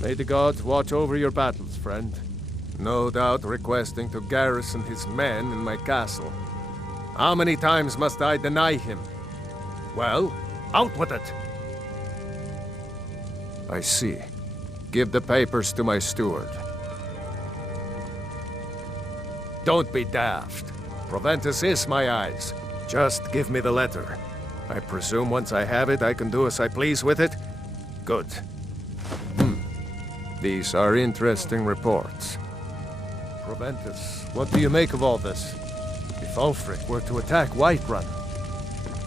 May the gods watch over your battles, friend. No doubt requesting to garrison his men in my castle. How many times must I deny him? Well, out with it! I see. Give the papers to my steward. Don't be daft. Proventus is my eyes. Just give me the letter. I presume once I have it, I can do as I please with it? Good. These are interesting reports. Proventus, what do you make of all this? If Ulfric were to attack Whiterun?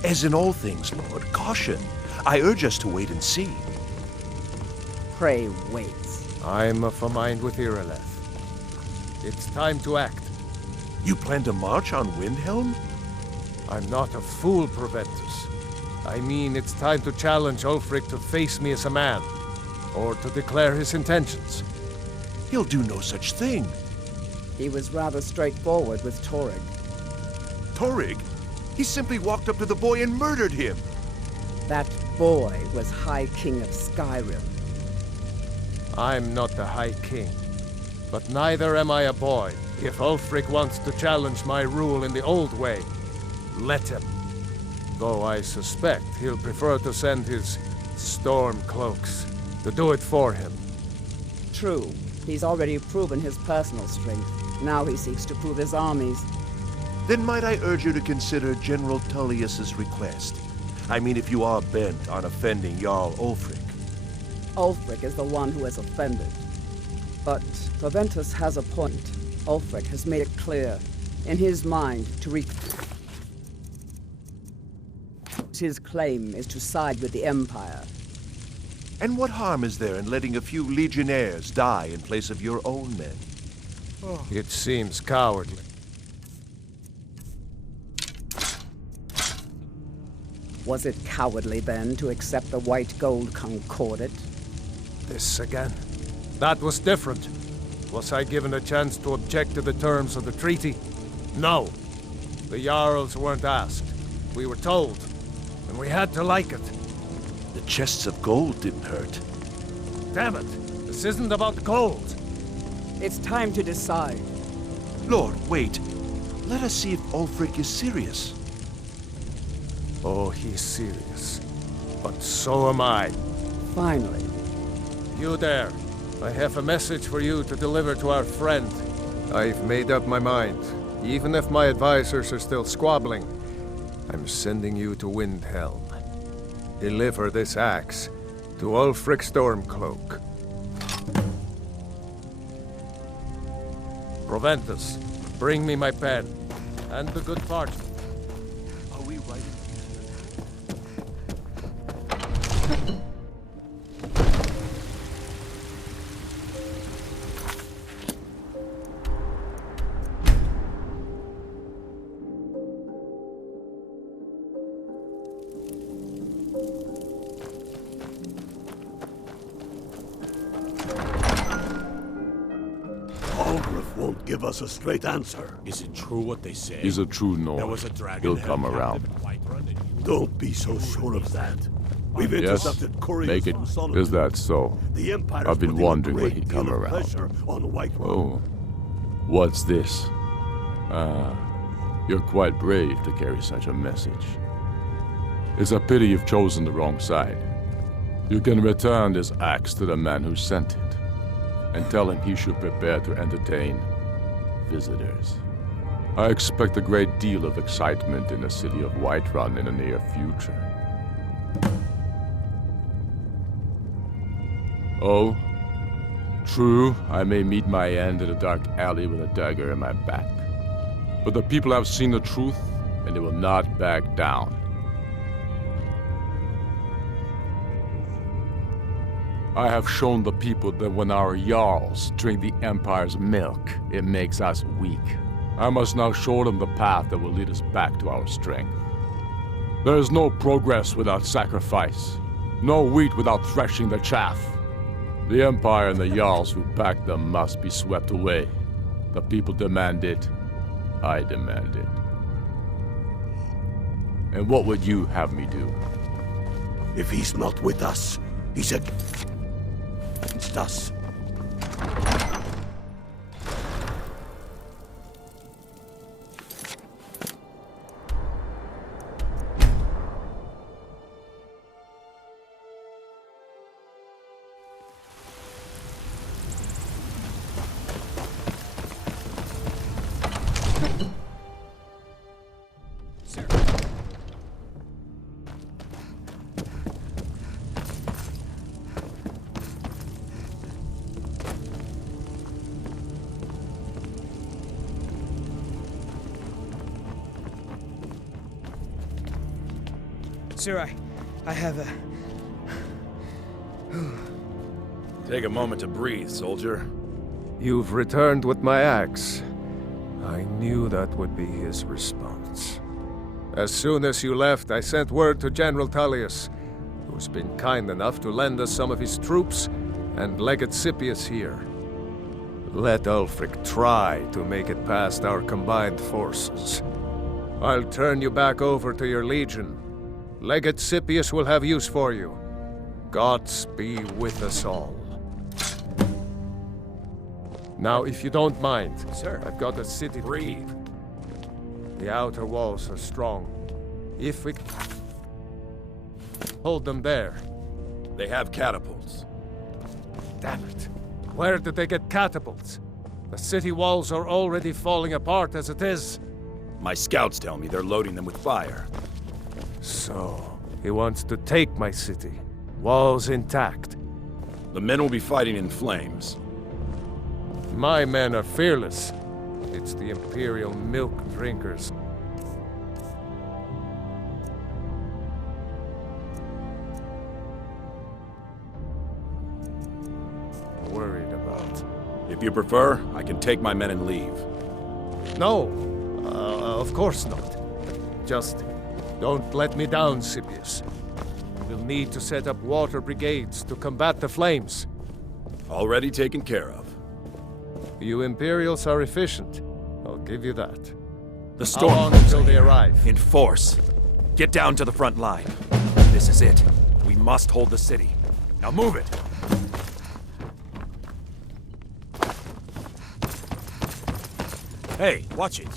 As in all things, Lord, caution. I urge us to wait and see. Pray wait. I'm of a mind with Irileth. It's time to act. You plan to march on Windhelm? I'm not a fool, Proventus. I mean, it's time to challenge Ulfric to face me as a man, or to declare his intentions. He'll do no such thing. He was rather straightforward with Torrig. Torrig? He simply walked up to the boy and murdered him. That boy was High King of Skyrim. I'm not the High King, but neither am I a boy. If Ulfric wants to challenge my rule in the old way, let him. Though I suspect he'll prefer to send his storm cloaks to do it for him. True. He's already proven his personal strength. Now he seeks to prove his armies. Then might I urge you to consider General Tullius's request? I mean, if you are bent on offending Jarl Ulfric. Ulfric is the one who has offended. But Proventus has a point. Ulfric has made it clear, in his mind, his claim is to side with the Empire. And what harm is there in letting a few legionnaires die in place of your own men? It seems cowardly. Was it cowardly, then, to accept the White Gold Concordat? This again? That was different. Was I given a chance to object to the terms of the treaty? No. The Jarls weren't asked. We were told. And we had to like it. The chests of gold didn't hurt. Damn it! This isn't about gold! It's time to decide. Lord, wait. Let us see if Ulfric is serious. Oh, he's serious. But so am I. Finally. You there. I have a message for you to deliver to our friend. I've made up my mind. Even if my advisors are still squabbling, I'm sending you to Windhelm. Deliver this axe to Ulfric Stormcloak. Proventus, bring me my pen and the good parchment. Are we right? Won't give us a straight answer. Is it true what they say? He's a true Nord. There was a dragon He'll held come captive around. in Whiterun and you- Don't be so sure of that. We've Yes, intercepted couriers make it. from Solomon. Is that so? The Empire I've been wondering when he'd come around. Pressure on Whiterun. Oh, what's this? You're quite brave to carry such a message. It's a pity you've chosen the wrong side. You can return this axe to the man who sent it, and tell him he should prepare to entertain visitors. I expect a great deal of excitement in the city of Whiterun in the near future. Oh, true, I may meet my end in a dark alley with a dagger in my back. But the people have seen the truth, and they will not back down. I have shown the people that when our Jarls drink the Empire's milk, it makes us weak. I must now show them the path that will lead us back to our strength. There is no progress without sacrifice, no wheat without threshing the chaff. The Empire and the Jarls who back them must be swept away. The people demand it. I demand it. And what would you have me do? If he's not with us, he's a... It's us. Sir, I have a... Take a moment to breathe, soldier. You've returned with my axe. I knew that would be his response. As soon as you left, I sent word to General Tullius, who's been kind enough to lend us some of his troops, and Legate Scipius here. Let Ulfric try to make it past our combined forces. I'll turn you back over to your legion. Legate Scipius will have use for you. Gods be with us all. Now, if you don't mind, Sir. I've got a city to keep. The outer walls are strong. If we hold them there. They have catapults. Damn it. Where did they get catapults? The city walls are already falling apart as it is. My scouts tell me they're loading them with fire. So, he wants to take my city. Walls intact. The men will be fighting in flames. My men are fearless. It's the Imperial milk drinkers. Worried about. If you prefer, I can take my men and leave. No, of course not. Just don't let me down, Scipius. We'll need to set up water brigades to combat the flames. Already taken care of. You Imperials are efficient. I'll give you that. The How long storm until they arrive? in force. Get down to the front line. This is it. We must hold the city. Now move it. Hey, watch it.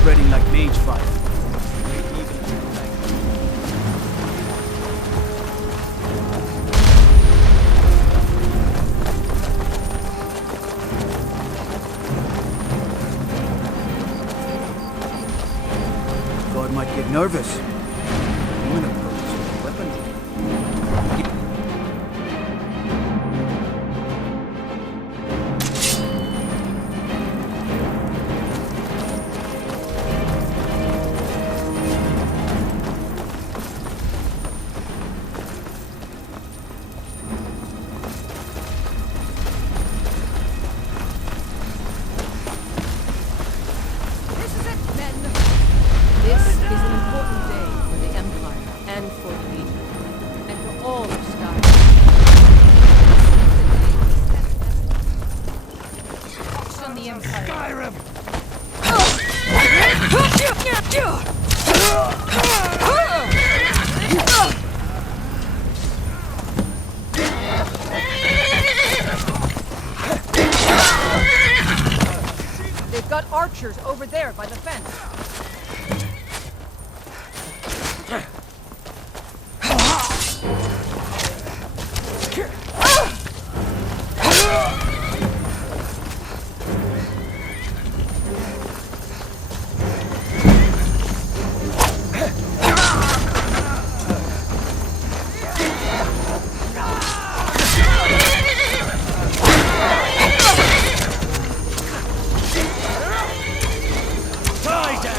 spreading like mage fire. God might get nervous. Human approach with weapons. This is it, men! This is an important day for the Empire and for the Legion, and for all of Skyrim. On the Empire. Skyrim! They've got archers over there by the fence. Die down!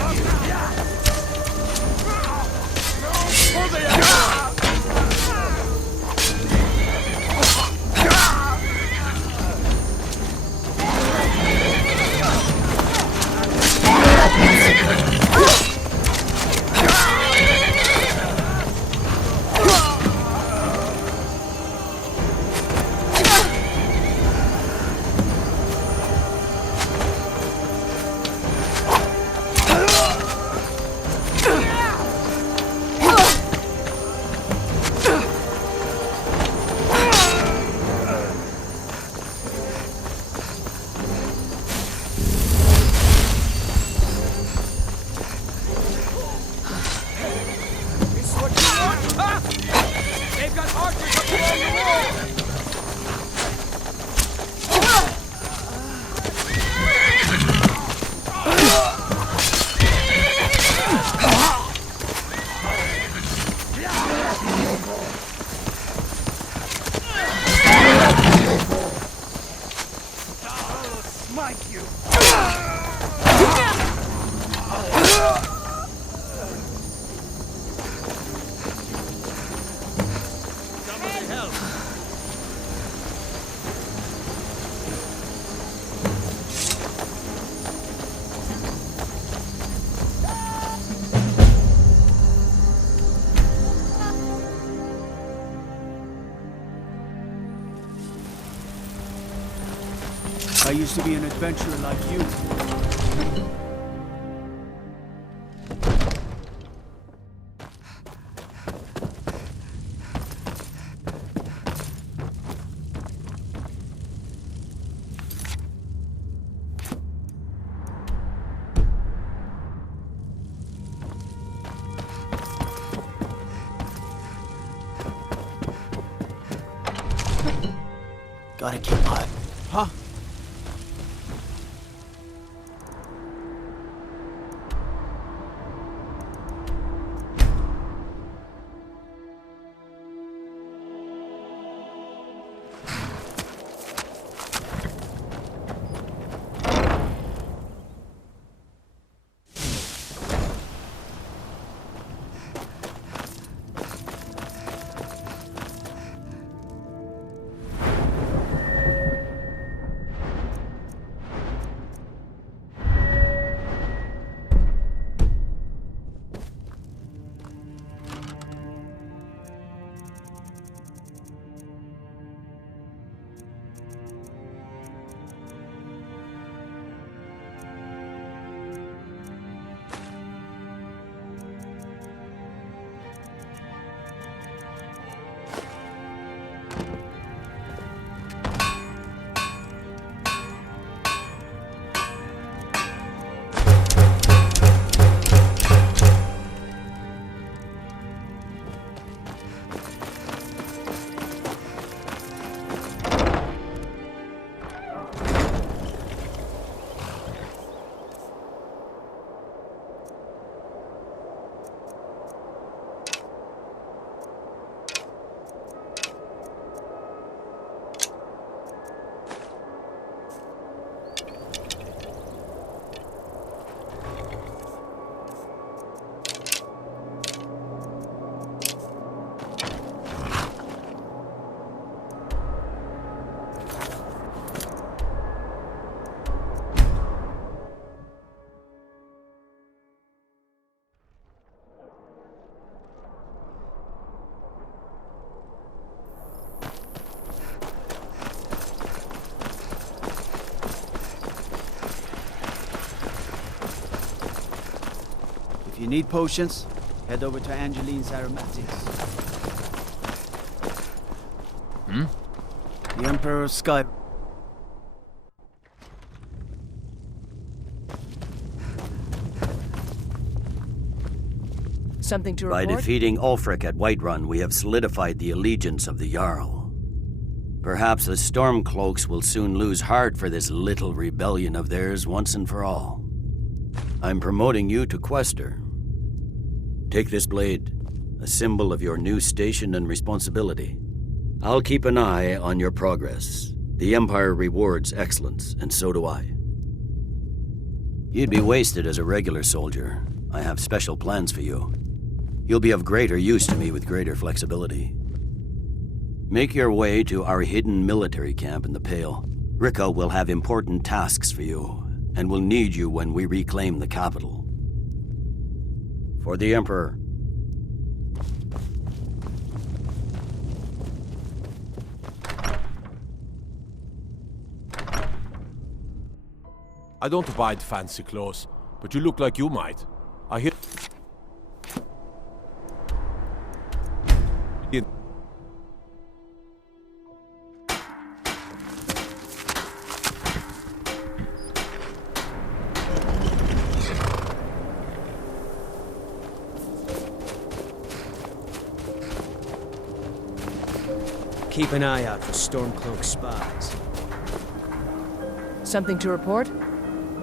I used to be an adventurer like you. Gotta keep high. Huh? If you need potions, head over to Angeline's aromatics. The Emperor of Skyrim. Something to By report? defeating Ulfric at Whiterun, we have solidified the allegiance of the Jarl. Perhaps the Stormcloaks will soon lose heart for this little rebellion of theirs once and for all. I'm promoting you to Quester. Take this blade, a symbol of your new station and responsibility. I'll keep an eye on your progress. The Empire rewards excellence, and so do I. You'd be wasted as a regular soldier. I have special plans for you. You'll be of greater use to me with greater flexibility. Make your way to our hidden military camp in the Pale. Ricka will have important tasks for you, and will need you when we reclaim the capital. For the Emperor. I don't buy fancy clothes, but you look like you might. I hear... keep an eye out for Stormcloak spies. Something to report?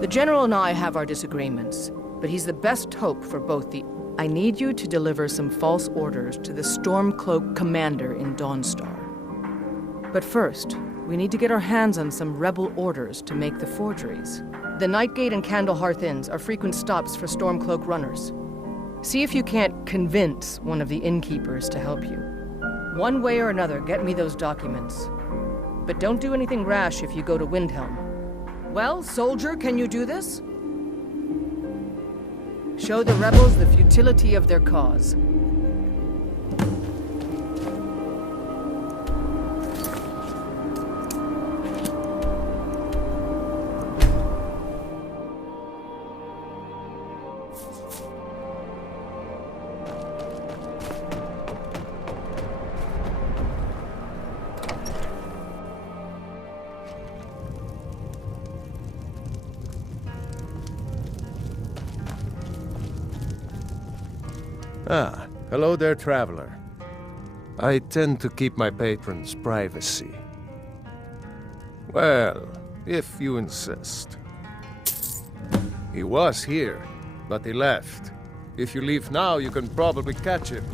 The General and I have our disagreements, but he's the best hope for both the... I need you to deliver some false orders to the Stormcloak commander in Dawnstar. But first, we need to get our hands on some rebel orders to make the forgeries. The Nightgate and Candlehearth Inns are frequent stops for Stormcloak runners. See if you can't convince one of the innkeepers to help you. One way or another, get me those documents. But don't do anything rash if you go to Windhelm. Well, soldier, can you do this? Show the rebels the futility of their cause. Ah, hello there, traveler. I tend to keep my patrons' privacy. Well, if you insist. He was here, but he left. If you leave now, you can probably catch him.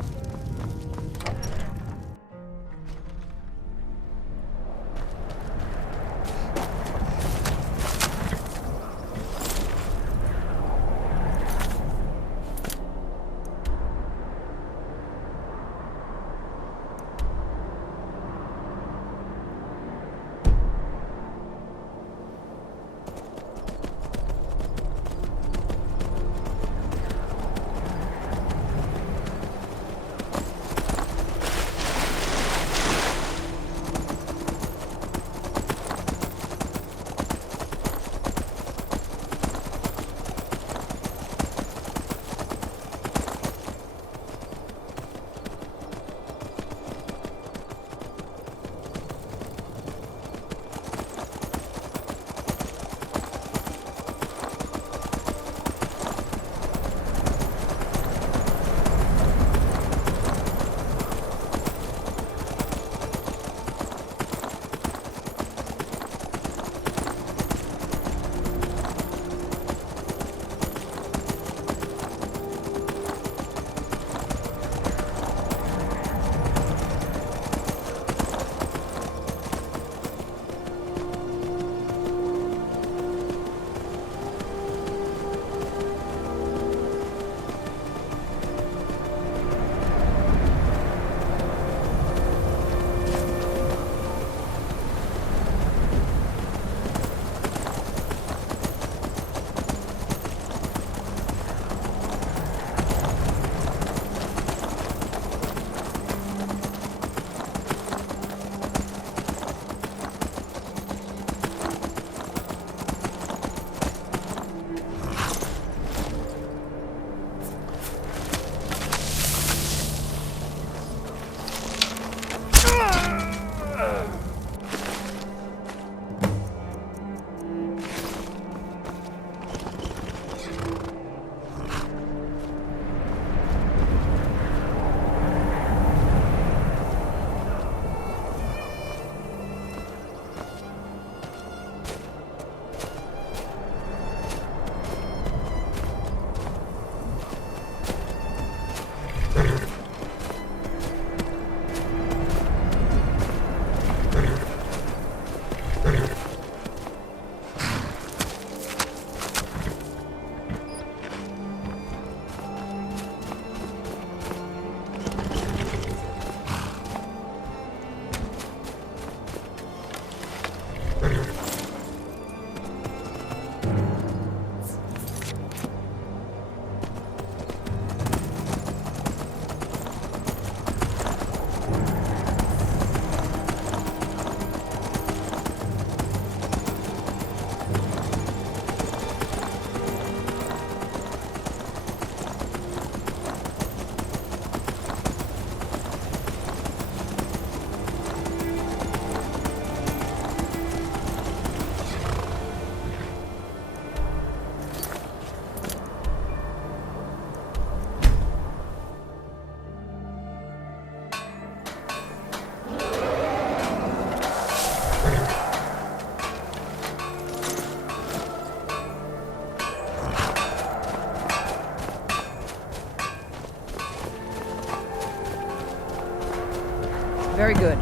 Very good.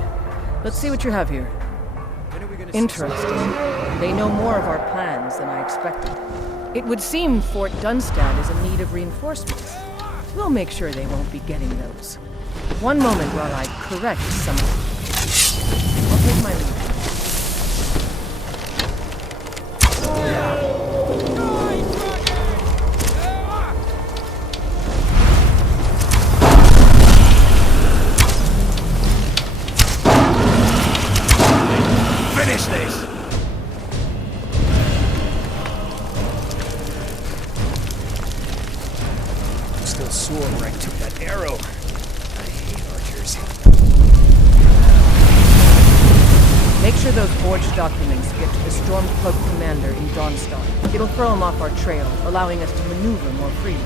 Let's see what you have here. Interesting. They know more of our plans than I expected. It would seem Fort Dunstad is in need of reinforcements. We'll make sure they won't be getting those. One moment while I correct something. I'll take my leave. Finish this! I'm still sore where I took that arrow. I hate archers. Make sure those forged documents get to the Stormcloak commander in Dawnstar. It'll throw him off our trail, allowing us to maneuver more freely.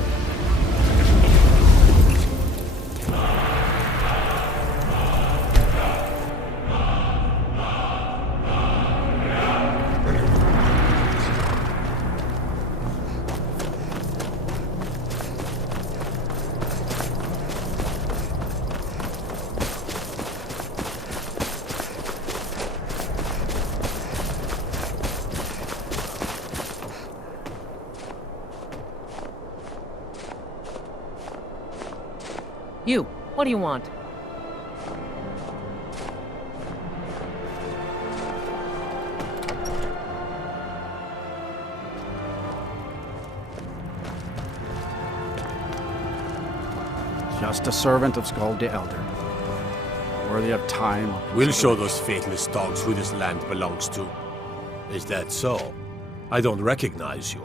You, what do you want? Just a servant of Skald the Elder. Worthy of time. We'll show those faithless dogs who this land belongs to. Is that so? I don't recognize you.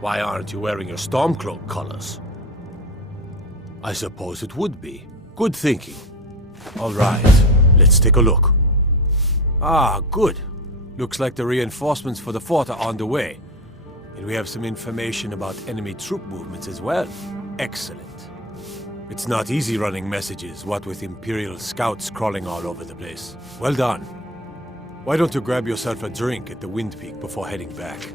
Why aren't you wearing your Stormcloak colors? I suppose it would be. Good thinking. All right, let's take a look. Ah, good. Looks like the reinforcements for the fort are on the way. And we have some information about enemy troop movements as well. Excellent. It's not easy running messages, what with Imperial scouts crawling all over the place. Well done. Why don't you grab yourself a drink at the Wind Peak before heading back?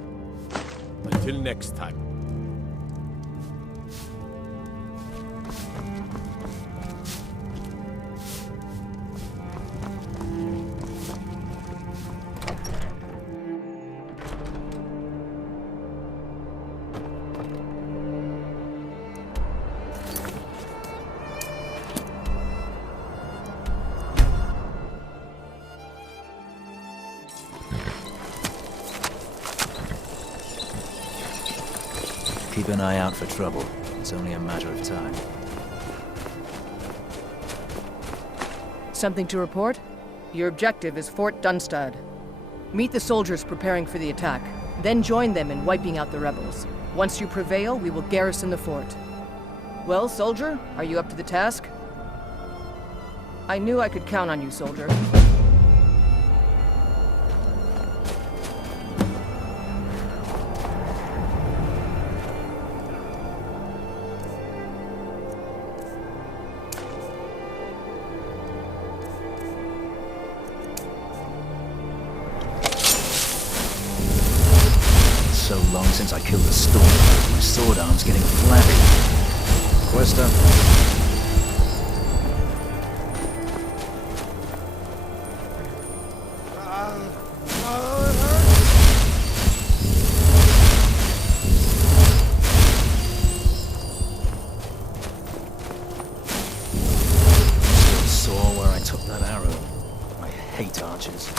Until next time. Keep an eye out for trouble. It's only a matter of time. Something to report? Your objective is Fort Dunstad. Meet the soldiers preparing for the attack, then join them in wiping out the rebels. Once you prevail, we will garrison the fort. Well, soldier, are you up to the task? I knew I could count on you, soldier. So long since I killed the storm, my sword arm's getting flabby. Questa. Still sore where I took that arrow. I hate archers.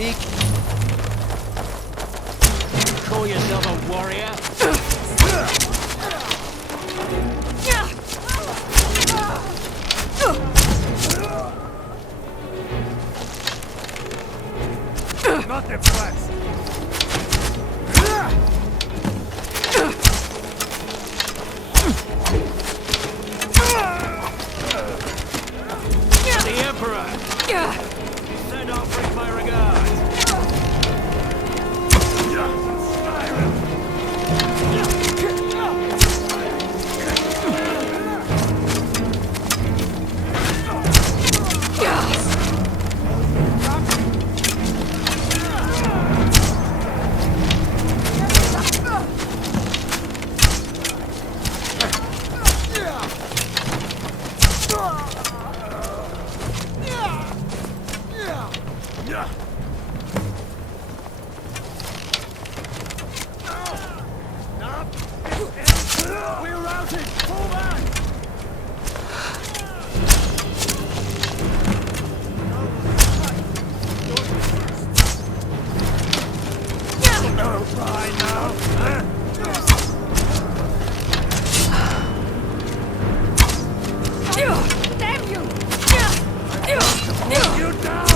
speak? Call yourself a warrior? Not impressed. The Emperor! Send Ulfric my regards! We're routed! Pull back! No cry now! Damn you! You down!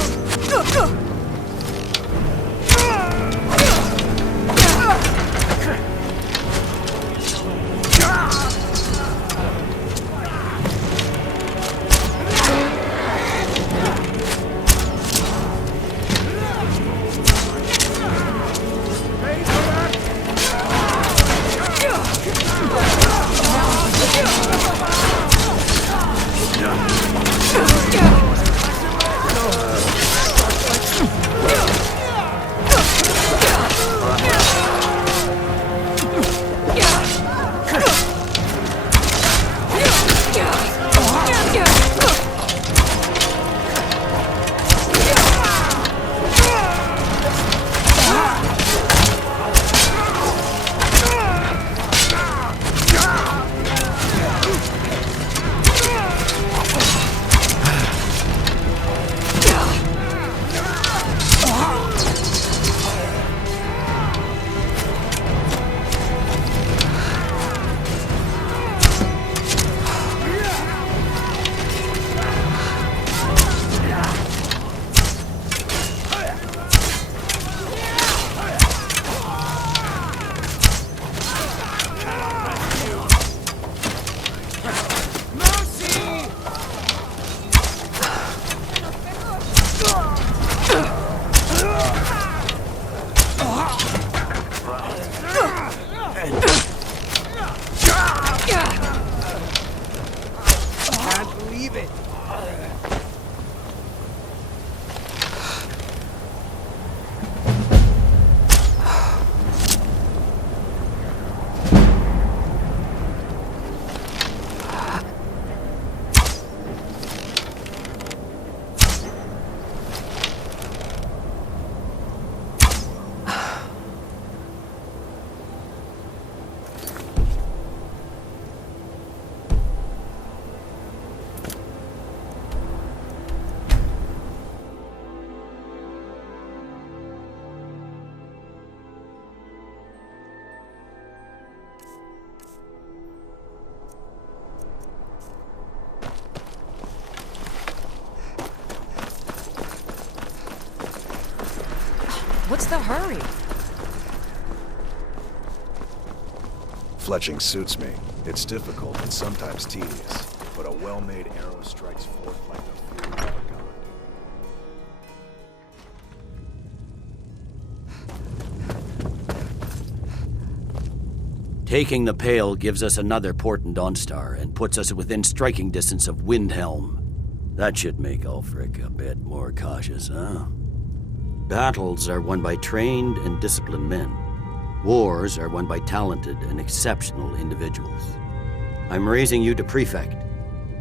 What's the hurry? Fletching suits me. It's difficult and sometimes tedious, but a well-made arrow strikes forth like the fury of a god. Taking the Pale gives us another port in Dawnstar and puts us within striking distance of Windhelm. That should make Ulfric a bit more cautious, huh? Battles are won by trained and disciplined men. Wars are won by talented and exceptional individuals. I'm raising you to Prefect.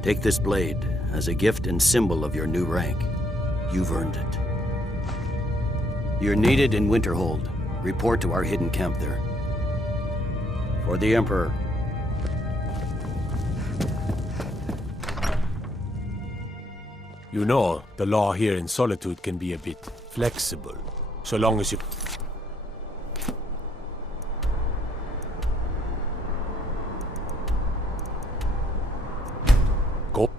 Take this blade as a gift and symbol of your new rank. You've earned it. You're needed in Winterhold. Report to our hidden camp there. For the Emperor. You know, the law here in Solitude can be a bit flexible, so long as you... Go.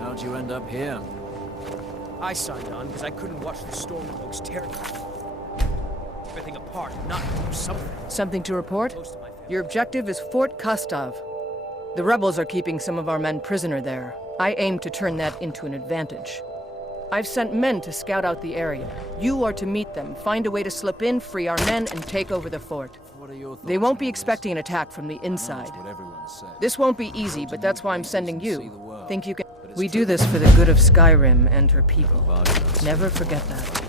How'd you end up here? I signed on because I couldn't watch the Stormcloaks tear everything apart and not do something. Something to report? Your objective is Fort Kostov. The rebels are keeping some of our men prisoner there. I aim to turn that into an advantage. I've sent men to scout out the area. You are to meet them, find a way to slip in, free our men, and take over the fort. They won't be expecting an attack from the inside. This won't be easy, but that's why I'm sending you. Think you can... We do this for the good of Skyrim and her people. Never forget that.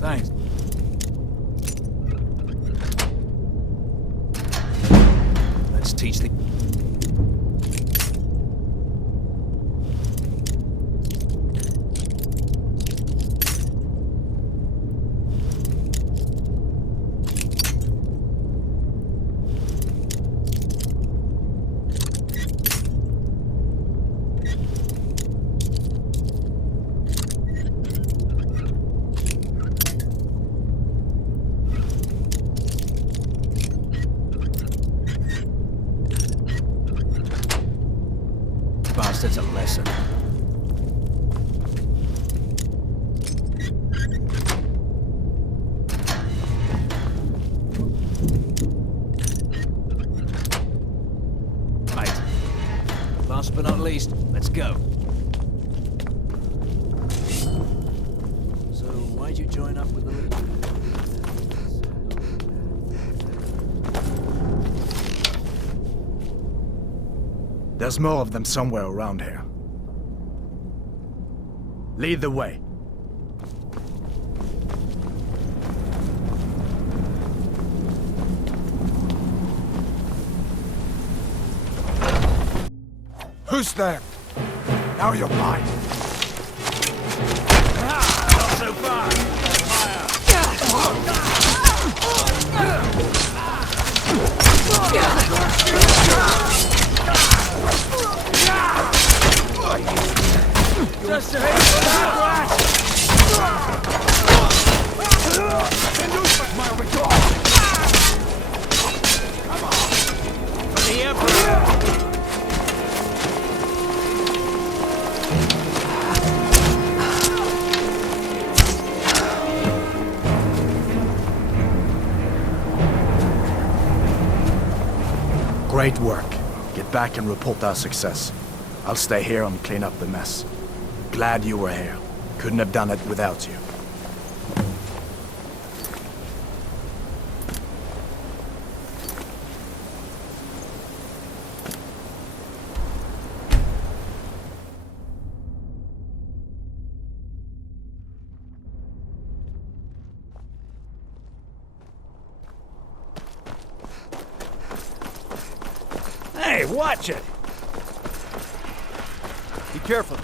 Thanks. Let's teach the... bastards a lesson. Right. Last but not least, let's go. So, why'd you join up with the Legion? There's more of them somewhere around here. Lead the way. Who's there? Now you're mine. Not so far! Just a for the Emperor! Great work. Get back and report our success. I'll stay here and clean up the mess. Glad you were here. Couldn't have done it without you. Hey, watch it! Be careful.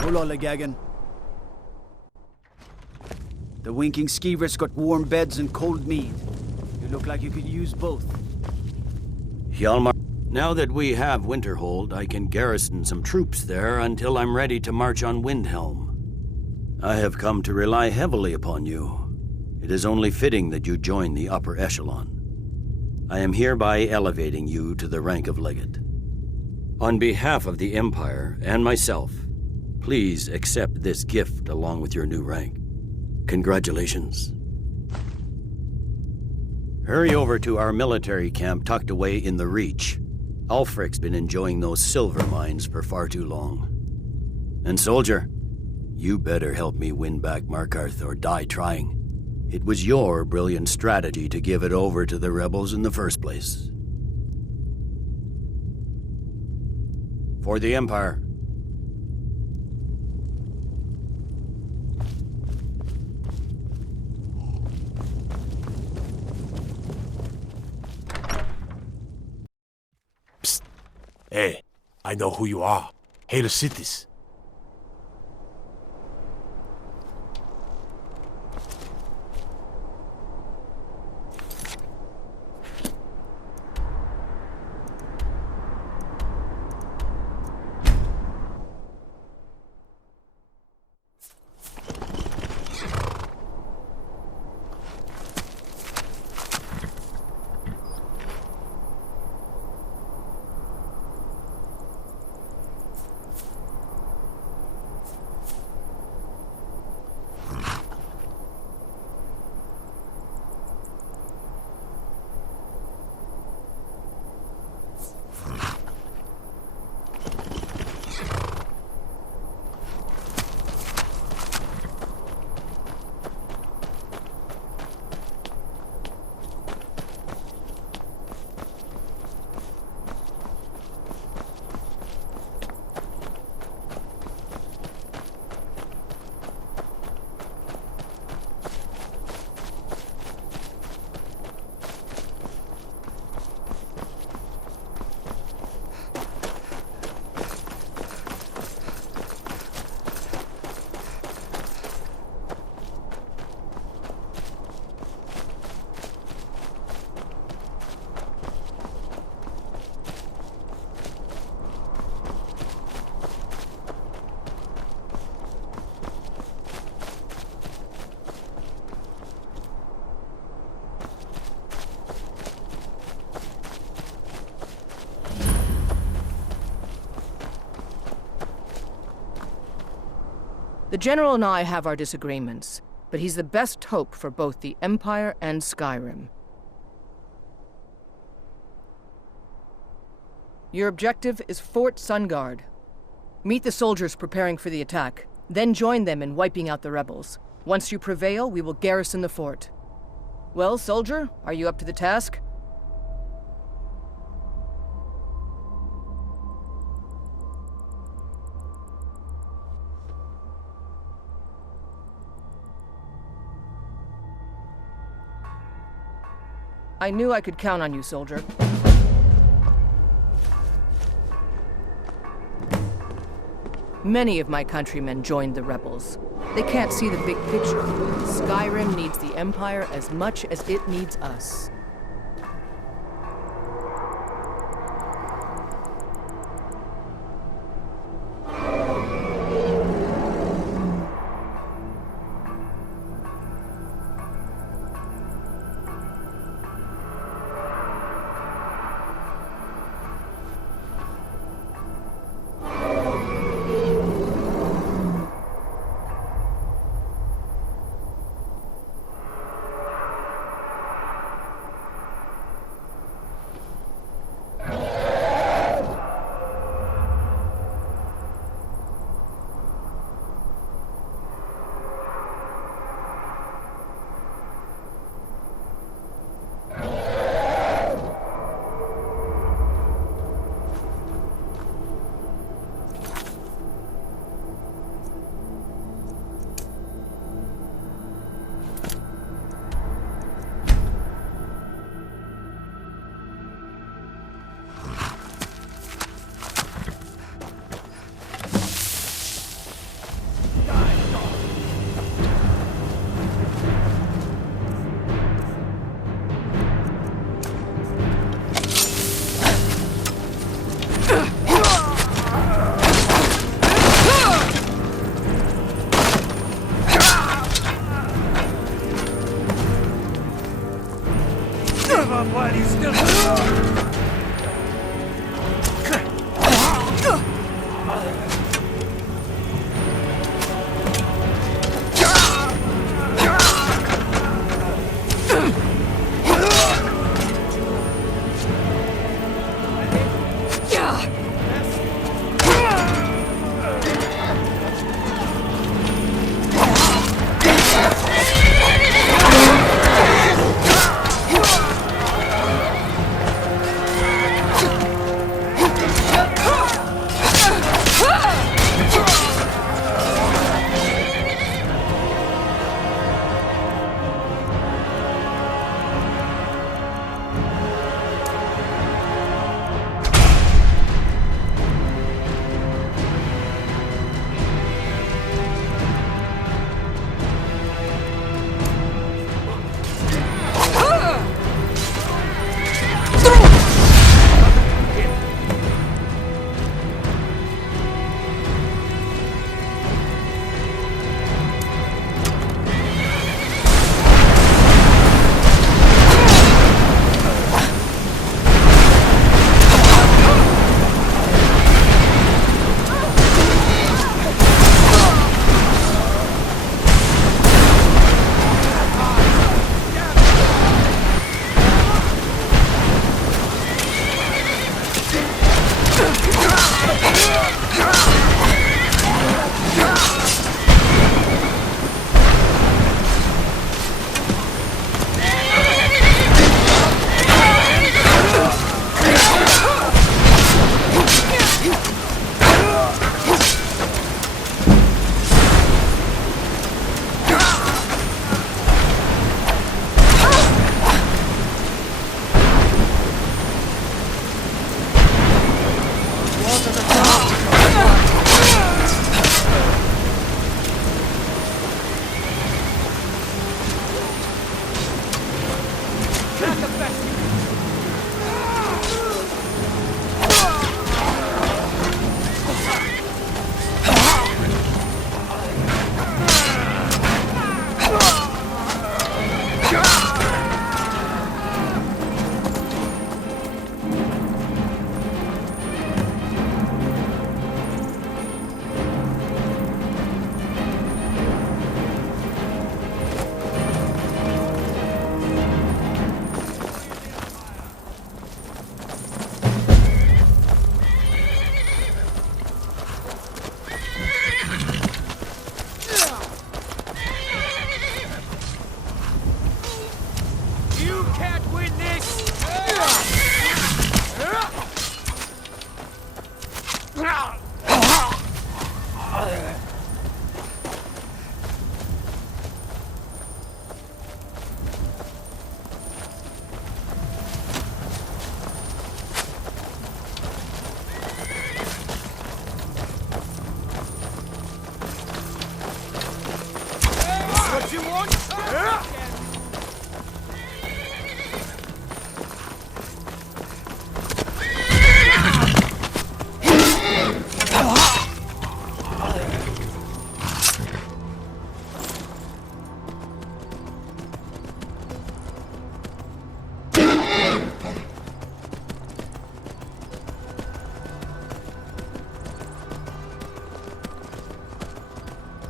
Hola, Legagan. The winking skeever's got warm beds and cold mead. You look like you could use both. Hjalmar, now that we have Winterhold, I can garrison some troops there until I'm ready to march on Windhelm. I have come to rely heavily upon you. It is only fitting that you join the upper echelon. I am hereby elevating you to the rank of legate. On behalf of the Empire and myself, please accept this gift along with your new rank. Congratulations. Hurry over to our military camp tucked away in the Reach. Ulfric's been enjoying those silver mines for far too long. And soldier, you better help me win back Markarth or die trying. It was your brilliant strategy to give it over to the rebels in the first place. For the Empire. Psst. Hey, I know who you are. Hail Cities. The General and I have our disagreements, but he's the best hope for both the Empire and Skyrim. Your objective is Fort Sungard. Meet the soldiers preparing for the attack, then join them in wiping out the rebels. Once you prevail, we will garrison the fort. Well, soldier, are you up to the task? I knew I could count on you, soldier. Many of my countrymen joined the rebels. They can't see the big picture. Skyrim needs the Empire as much as it needs us.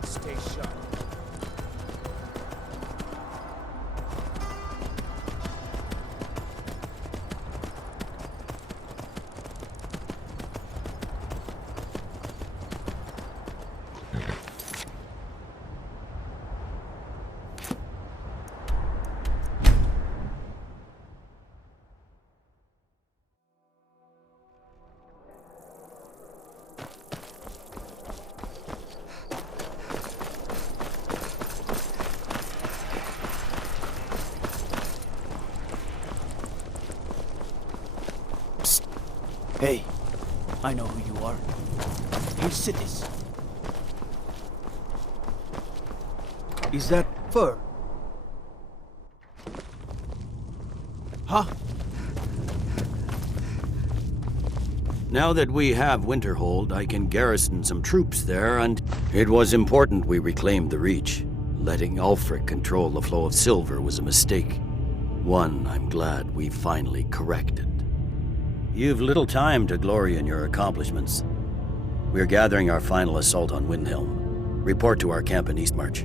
Stay sharp. Hey, I know who you are. Here's cities. Is that fur? Huh? Now that we have Winterhold, I can garrison some troops there, and it was important we reclaimed the Reach. Letting Ulfric control the flow of silver was a mistake. One I'm glad we finally corrected. You've little time to glory in your accomplishments. We're gathering our final assault on Windhelm. Report to our camp in Eastmarch.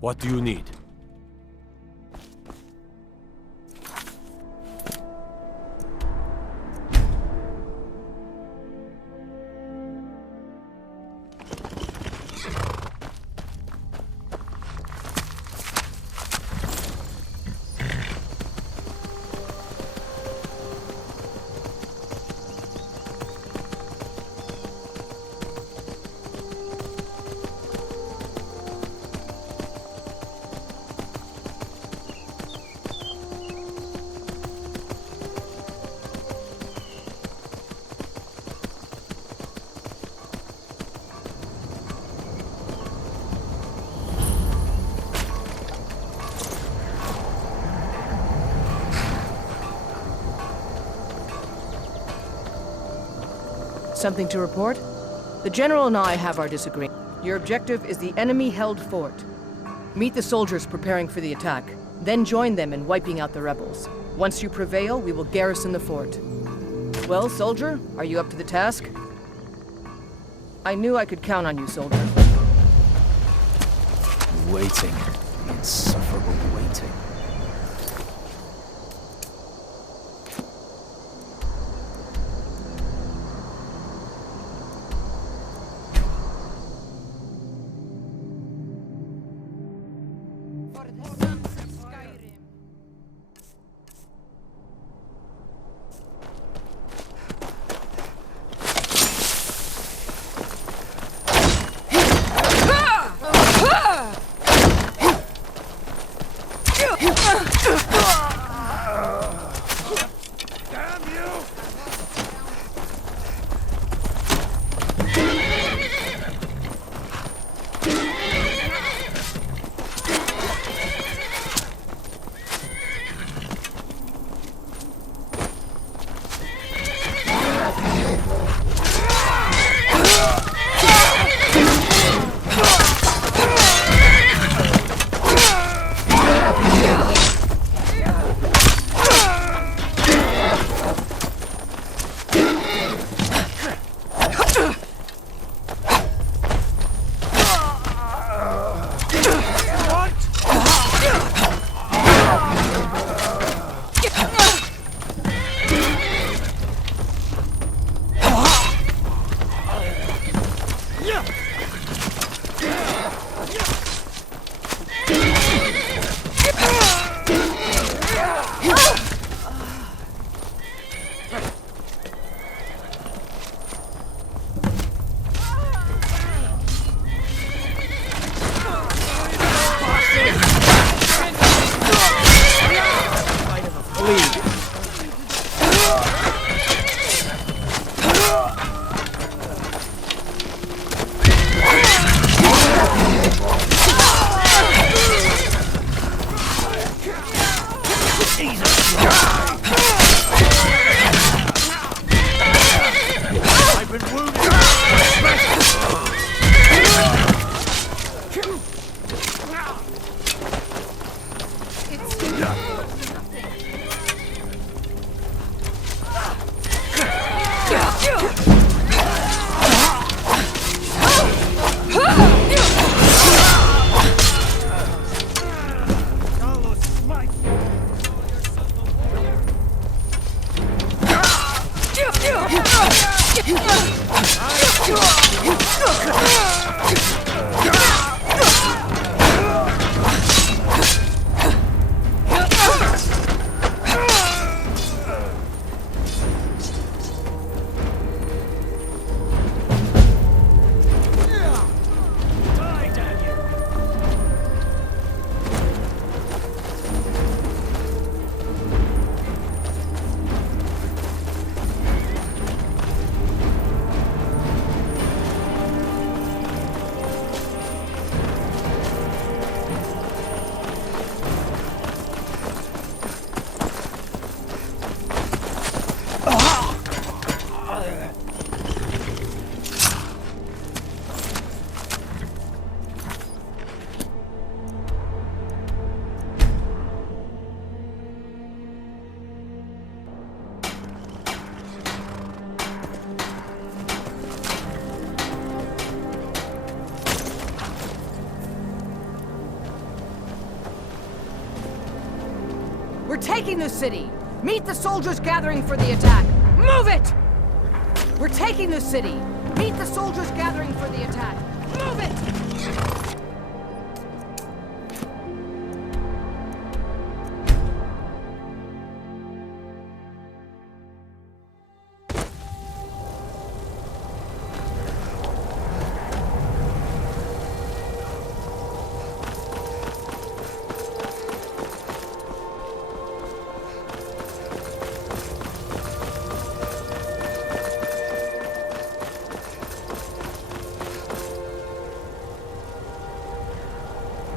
What do you need? Something to report? The General and I have our disagreement. Your objective is the enemy-held fort. Meet the soldiers preparing for the attack, then join them in wiping out the rebels. Once you prevail, we will garrison the fort. Well, soldier, are you up to the task? I knew I could count on you, soldier. Waiting. Insufferable waiting. Skyrim. We're taking the city! Meet the soldiers gathering for the attack! Move it! We're taking the city! Meet the soldiers gathering for the attack! Move it!